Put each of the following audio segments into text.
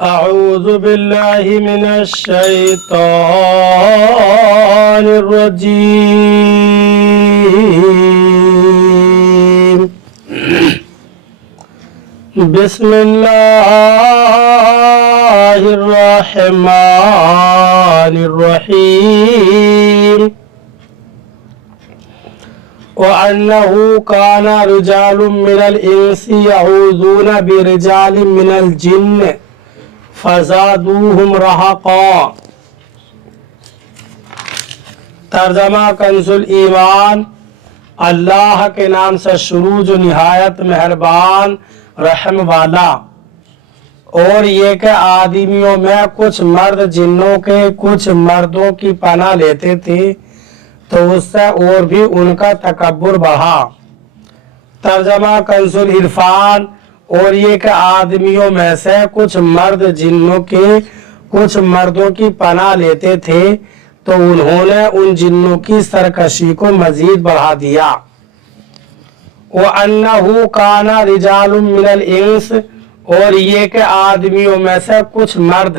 أعوذ بالله من الشيطان الرجيم بسم الله الرحمن الرحيم وأنه كان رجال من الإنس يعوذون برجال من الجن فزادوهم رهقا۔ ترجمہ کنزُ ایمان۔ اللہ کے نام سے شروع جو نہایت مہربان رحم والا۔ اور یہ کہ آدمیوں میں کچھ مرد جنوں کے کچھ مردوں کی پناہ لیتے تھے تو اس سے اور بھی ان کا تکبر بڑھا۔ ترجمہ کنزُ العرفان۔ اور یہ کہ آدمیوں میں سے کچھ مرد جنوں کے کچھ مردوں کی پناہ لیتے تھے تو انہوں نے ان جنوں کی سرکشی کو مزید بڑھا دیا۔ وَأَنَّهُ كَانَ رِجَالٌ مِّنَ الْإِنسِ۔ اور یہ کہ آدمیوں میں سے کچھ مرد۔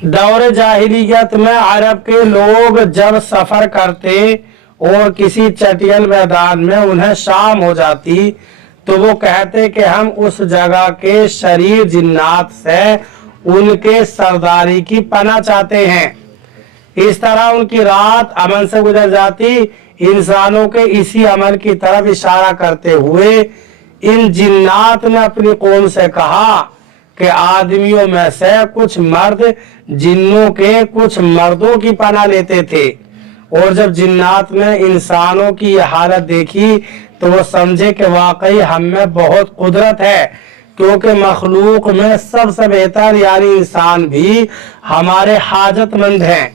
دور جاہلیت میں عرب کے لوگ جب سفر کرتے اور کسی چٹیل میدان میں انہیں شام ہو جاتی تو وہ کہتے کہ ہم اس جگہ کے شریر جنات سے ان کے سرداری کی پناہ چاہتے ہیں۔ اس طرح ان کی رات امن سے گزر جاتی۔ انسانوں کے اسی عمل کی طرف اشارہ کرتے ہوئے ان جنات نے اپنی قوم سے کہا کہ آدمیوں میں سے کچھ مرد جنوں کے کچھ مردوں کی پناہ لیتے تھے۔ اور جب جنات نے انسانوں کی یہ حالت دیکھی تو وہ سمجھے کہ واقعی ہم میں بہت قدرت ہے، کیونکہ مخلوق میں سب سے بہتر یعنی انسان بھی ہمارے حاجت مند ہیں۔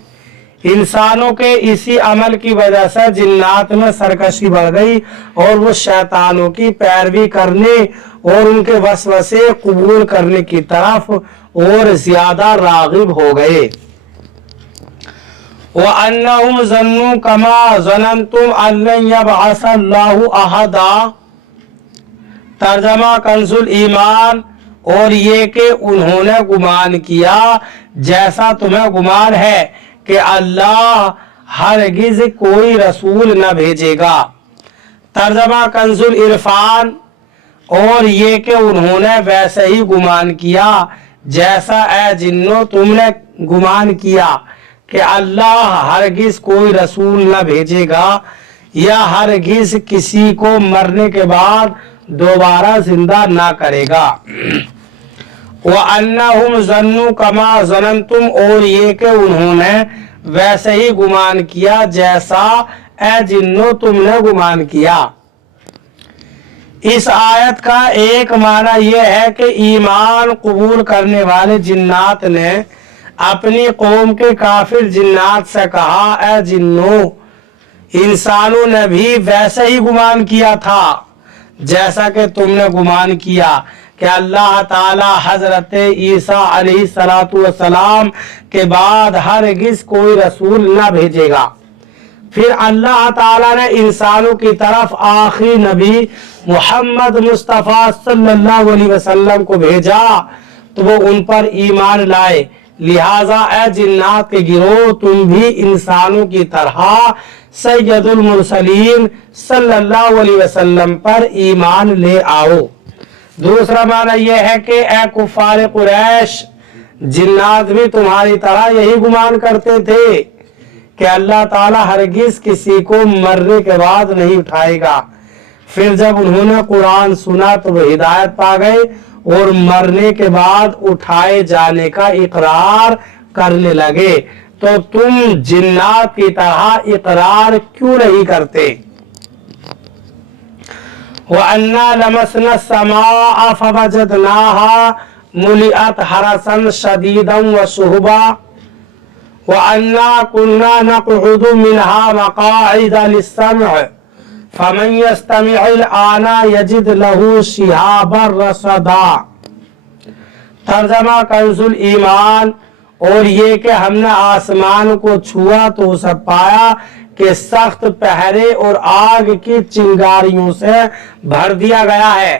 انسانوں کے اسی عمل کی وجہ سے جنات میں سرکشی بڑھ گئی اور وہ شیطانوں کی پیروی کرنے اور ان کے وسوسے قبول کرنے کی طرف اور زیادہ راغب ہو گئے۔ وَأَنَّهُمْ ظَنُّوا كَمَا ظَنَنْتُمْ أَن لَّن يَبْعَثَ اللَّهُ أَحَدًا۔ ترجمہ کنزُ ایمان۔ اور یہ کہ انہوں نے گمان کیا جیسا تمہیں گمان ہے کہ اللہ ہرگز کوئی رسول نہ بھیجے گا۔ ترجمہ کنزُ العرفان۔ اور یہ کہ انہوں نے ویسے ہی گمان کیا جیسا اے جنوں تم نے گمان کیا کہ اللہ ہرگز کوئی رسول نہ بھیجے گا یا ہرگز کسی کو مرنے کے بعد دوبارہ زندہ نہ کرے گا۔ وَأَنَّهُمْ ظَنُّوا كَمَا ظَنَنْتُمْ۔ اور یہ کہ انہوں نے ویسے ہی گمان کیا جیسا اے جنوں تم نے گمان کیا۔ اس آیت کا ایک معنی یہ ہے کہ ایمان قبول کرنے والے جنات نے اپنی قوم کے کافر جنات سے کہا اے جنوں انسانوں نے بھی ویسے ہی گمان کیا تھا جیسا کہ تم نے گمان کیا کہ اللہ تعالی حضرت عیسیٰ علیہ السلام کے بعد ہرگز کوئی رسول نہ بھیجے گا۔ پھر اللہ تعالی نے انسانوں کی طرف آخری نبی محمد مصطفیٰ صلی اللہ علیہ وسلم کو بھیجا تو وہ ان پر ایمان لائے۔ لہٰذا اے جنات کے گروہ تم بھی انسانوں کی طرح سید المرسلین صلی اللہ علیہ وسلم پر ایمان لے آؤ۔ دوسرا معنی یہ ہے کہ اے کفار قریش جنات بھی تمہاری طرح یہی گمان کرتے تھے کہ اللہ تعالیٰ ہرگز کسی کو مرنے کے بعد نہیں اٹھائے گا۔ پھر جب انہوں نے قرآن سنا تو وہ ہدایت پا گئے اور مرنے کے بعد اٹھائے جانے کا اقرار کرنے لگے، تو تم جنات کی طرح اقرار کیوں نہیں کرتے؟ وَأَنَّا لَمَسْنَا السَّمَاءَ فَوَجَدْنَاهَا مُلِئَتْ حَرَسًا شَدِيدًا وَشُهُبًا وَأَنَّا كُنَّا نَقْعُدُ مِنْهَا مَقَاعِدَ لِلسَّمْعِ فَمَنْ يَسْتَمِعِ الْآنَ يَجِدْ لَهُ شِهَابًا رَصَدًا۔ ترجمہ کنزُ ایمان۔ اور یہ کہ ہم نے آسمان کو چھوا تو اسے پایا کہ سخت پہرے اور آگ کی چنگاریوں سے بھر دیا گیا ہے،